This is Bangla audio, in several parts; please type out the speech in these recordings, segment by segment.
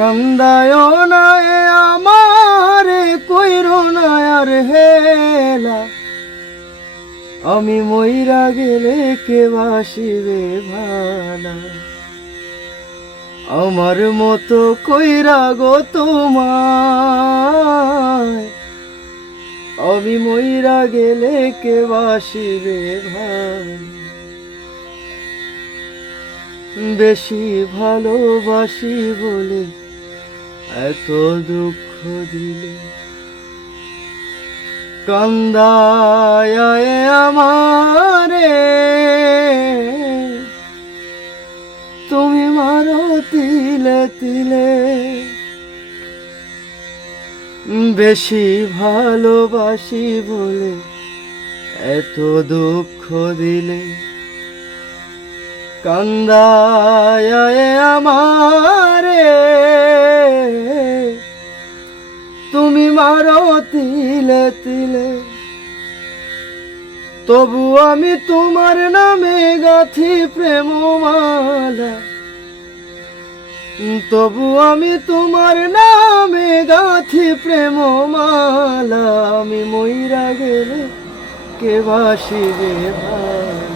কান্দায় না আমারে কইরো না আর হেলা, আমি মইরা গেলে কে বাসিবে ভালা। আমার মতো কইরা গো তোমায়, আমি মইরা গেলে কে বাসিবে ভালা। বেশি ভালোবাসি বলে এত দুঃখ দিলে, কান্দায় আমারে তুমি মারো তিলে তিলে। বেশি ভালোবাসি বলে এত দুঃখ দিলে, কান্দায় আমারে তুমি মারো তিলে তিলে। তবু আমি তোমার নামে গাঁথি প্রেমমালা, তবু আমি তোমার নামে গাঁথি প্রেমমালা। আমি মইরা গেলে কে বাসিবে ভালা,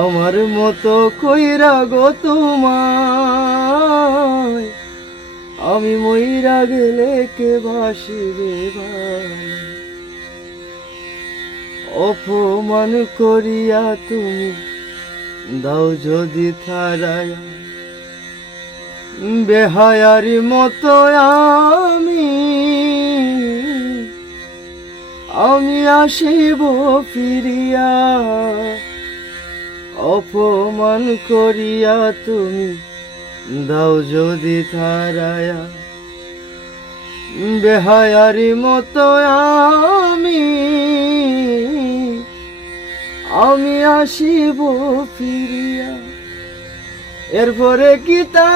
আমার মতো কইরা গো তোমায়, আমি মইরা গেলে কে বাসিবে ভালা। অপমান করিয়া তুমি দাও যদি থারায়া, বেহায়ারি মতো আমি আসিব ফিরিয়া। অপমান করিয়া তুমি দাও যদি থারায়া, বেহায়ারি মতো আমি আসিব ফিরিয়া। এরপরে কি তা